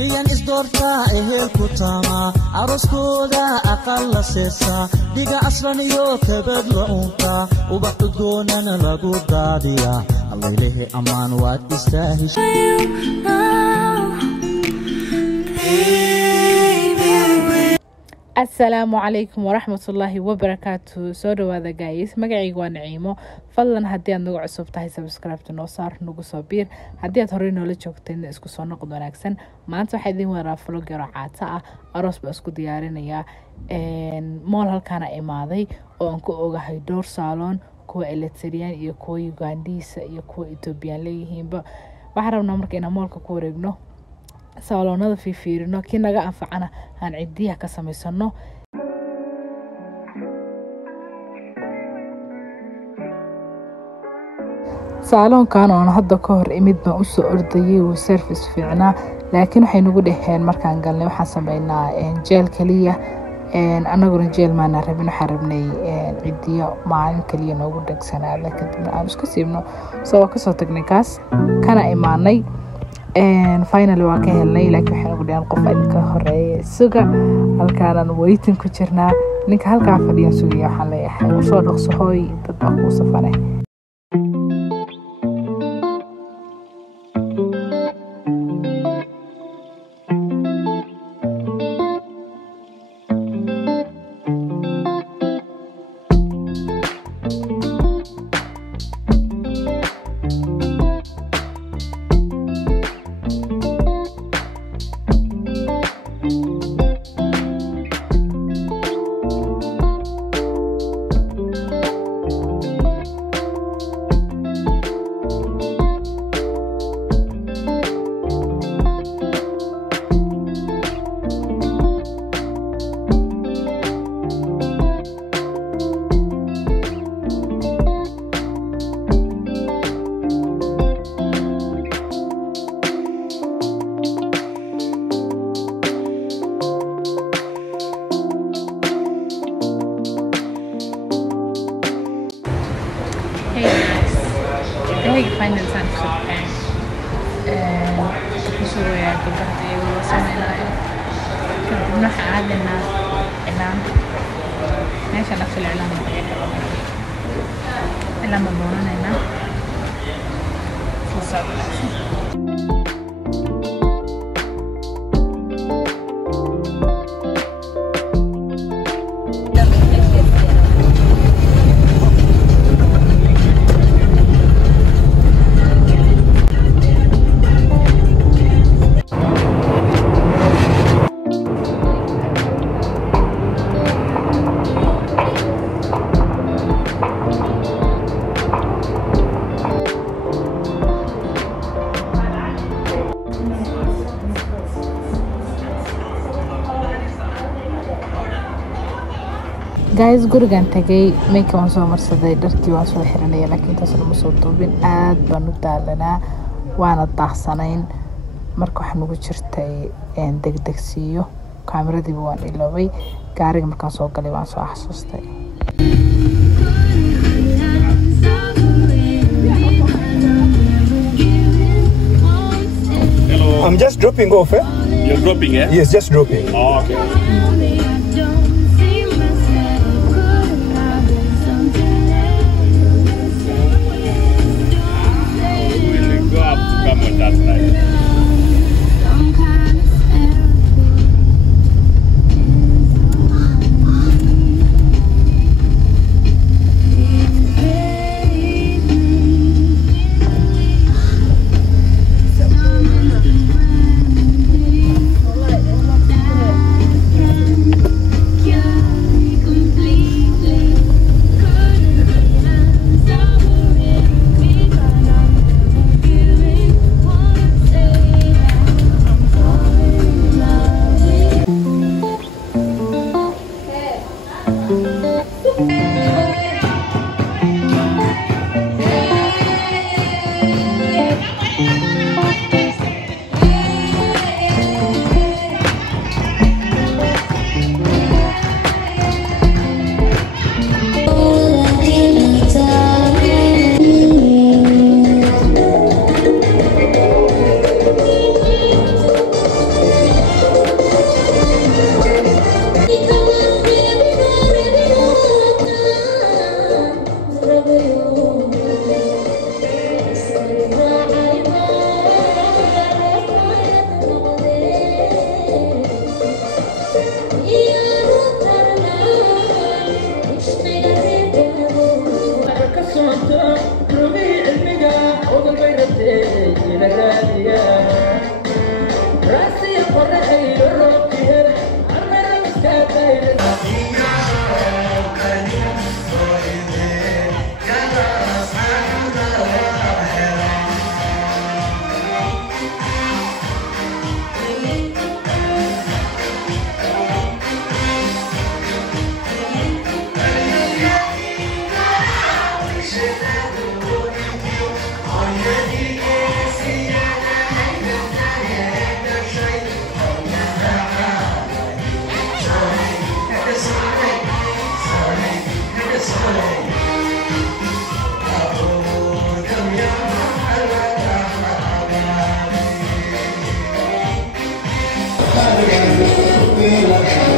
gayan isdoorta ehelku tama aroskooda aqal la seesa diga aslan iyo kabad la unta ubax udgoonana lagu daadiya Allahilehe amaan waad istaahishay السلام عليكم ورحمة الله وبركاته سورة هذا جايز مقعي ونعيمه فضلا هدي أن نقع صوبتها سبسكرايب نوصار نقو صبير هدي أتهرين ولا شوكتين اسكو صنع قدوان أكسن ما أنتو حيدين ورا فلوغ رعاتا أروس بأسكو ديارين يا مول هالكان إماضي وأنكو أوغا دور صالون كو إليتريان iyo kuwa Ugandese iyo kuwa Ethiopian leeyihiinba waxaan rabnaa marka inaan moolka ku wareegno salonada fiirino kii naga anfacana aan cidiyaha ka sameysano salonkan oo hadda ka hor imid baan u soo ordayay oo service fiicnaa laakiin waxay nagu dhaheen markaan galnay waxaan sameynaa gel kaliya anaguna gel maana rabin waxaan rabnay cidiyo maalin kaliya noogu dhagsanaa laakiin aan iska siibno soo ka soo tagnay kaas kana imaanay finally waa ka helnay laakiin waxaan ugu dhigay qof idinka horeeyay suga halkaan waiting ku jirnaa ninka halka fadhiya sugaya waxaan leeyahay u soo dhaqso hooy dad baa ku safaray final sunset كيسو يا كبرتي وصلنا كنا عادنا إعلان ماشي نفس الإعلان إعلان مضمونا هنا في الصعب guys gurigan tagay make waan soo marsaday dharkii waan soo xiranay laakiin taas lama soo duubin aad baan u daalanaa waana daahsanayn marka waxaan ugu jirtay degdegsiyo kaamiradiiba waan iloobay gaariga markaan soo galay waan soo xasuustay I'm just dropping off, eh? You're dropping, eh? Yes, just dropping. Oh, okay. That's nice. Thank you.